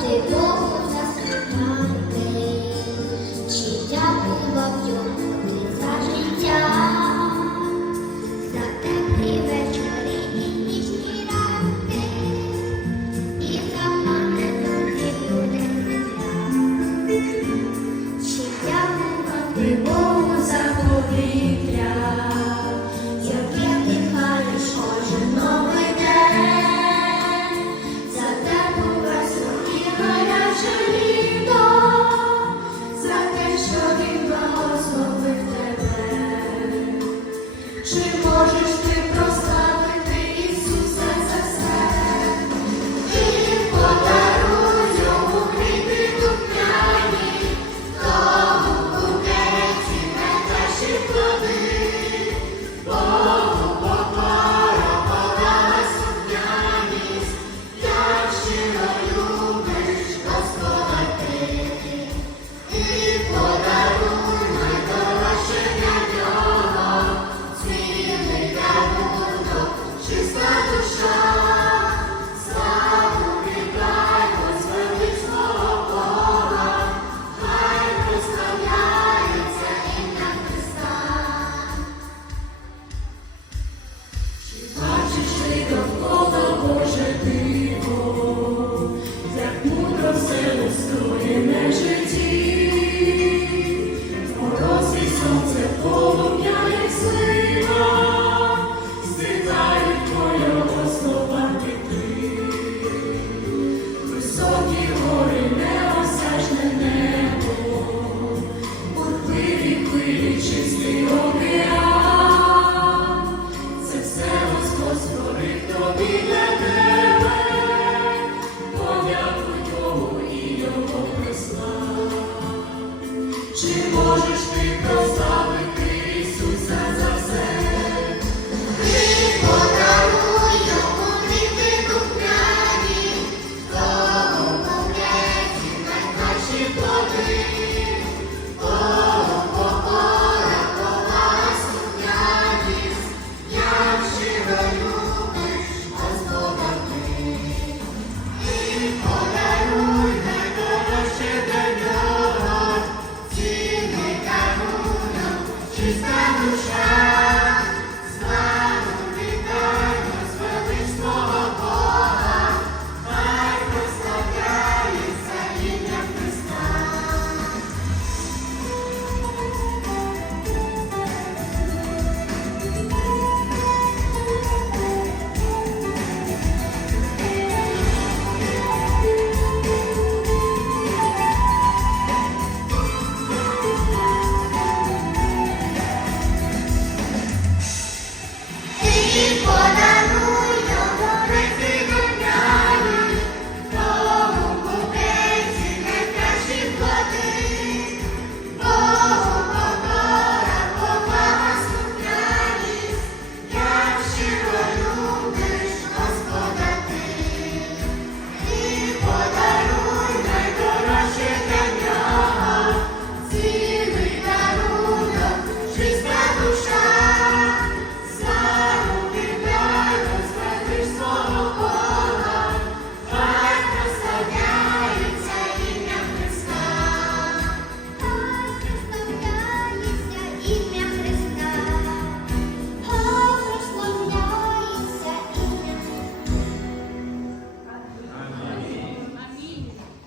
几步 Czy